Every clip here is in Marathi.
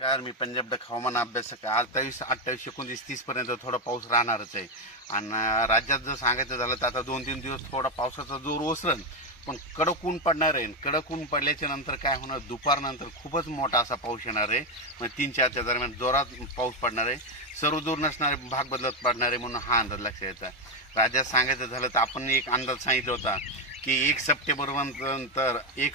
नमस्कार, मी पंजाब डक हवामान अभ्यासक. आज 23, 28, 29, 30 पर्यंत थोडा पाऊस राहणारच आहे. आणि राज्यात जर सांगायचं झालं तर आता 2-3 दिवस थोडा पावसाचा जोर ओसरण, पण कडक ऊन पडणार आहे. कडक ऊन पडल्याच्या नंतर काय होणार, दुपारनंतर खूपच मोठा असा पाऊस येणार आहे. म्हणजे 3-4च्या दरम्यान जोरात पाऊस पडणार आहे. सर्व दूर नसणारे भाग बदलत पडणार आहे, म्हणून हा अंदाज लक्षात येतो. राज्यात सांगायचं झालं तर आपण एक अंदाज सांगितला होता की 1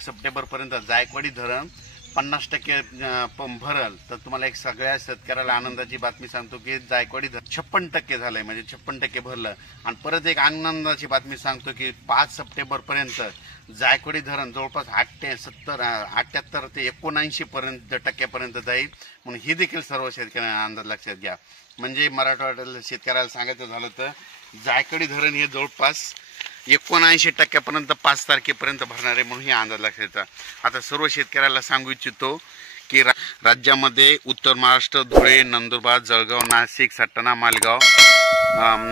सप्टेंबरपर्यंत जायकवाडी धरण 50% भरल. तर तुम्हाला एक सगळ्या शेतकऱ्याला आनंदाची बातमी सांगतो की जायकवाडी धरण 56% झालंय, म्हणजे 56% भरलं. आणि परत एक आनंदाची बातमी सांगतो की 5 सप्टेंबरपर्यंत जायकवाडी धरण जवळपास 78 ते 79% जाईल. म्हणून ही देखील सर्व शेतकऱ्यांना अंदाज लक्षात घ्या. म्हणजे मराठवाड्यातील शेतकऱ्याला सांगायचं झालं तर जायकवाडी धरण हे जवळपास 79% 5 तारखेपर्यंत भरणार आहे, म्हणून हे अंदाज लक्षात येतात. आता सर्व शेतकऱ्याला सांगू इच्छितो की राज्यामध्ये उत्तर महाराष्ट्र, धुळे, नंदुरबार, जळगाव, नाशिक, सटाणा,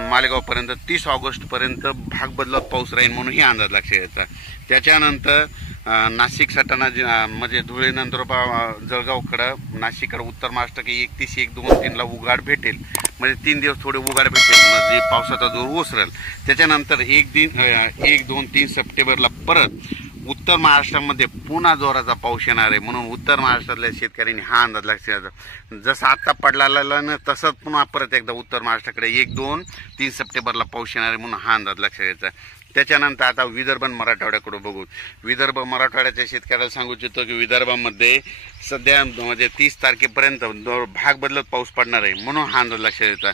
मालेगावपर्यंत 30 ऑगस्टपर्यंत भाग बदलत पाऊस राहील, म्हणून हे अंदाज लक्षात येतात. त्याच्यानंतर नाशिक, सटाणा म्हणजे धुळे, नंदुरबार, जळगावकडं, नाशिककडं उत्तर महाराष्ट्र की 31, 1, 2, 3ला उघाड भेटेल. म्हणजे 3 दिवस थोडे उघाड भेटेल, म्हणजे पावसाचा जोर ओसरेल. त्याच्यानंतर 1, 2, 3 सप्टेंबरला परत उत्तर महाराष्ट्रामध्ये पुन्हा जोराचा पाऊस येणार आहे. म्हणून उत्तर महाराष्ट्रातल्या शेतकऱ्यांनी हा अंदाज लक्षात घ्यायचा. जसं आता पडला ना तसंच पुन्हा परत एकदा उत्तर महाराष्ट्राकडे 1, 2, 3 सप्टेंबरला पाऊस येणार आहे, म्हणून हा अंदाज लक्षात घ्यायचा. त्याच्यानंतर आता विदर्भ आणि मराठवाड्याकडे बघू. विदर्भ मराठवाड्याच्या शेतकऱ्याला सांगू इच्छितो की विदर्भामध्ये सध्या म्हणजे 30 तारखेपर्यंत भाग बदलत पाऊस पडणार आहे, म्हणून हा अंदाज लक्षात घ्यायचा.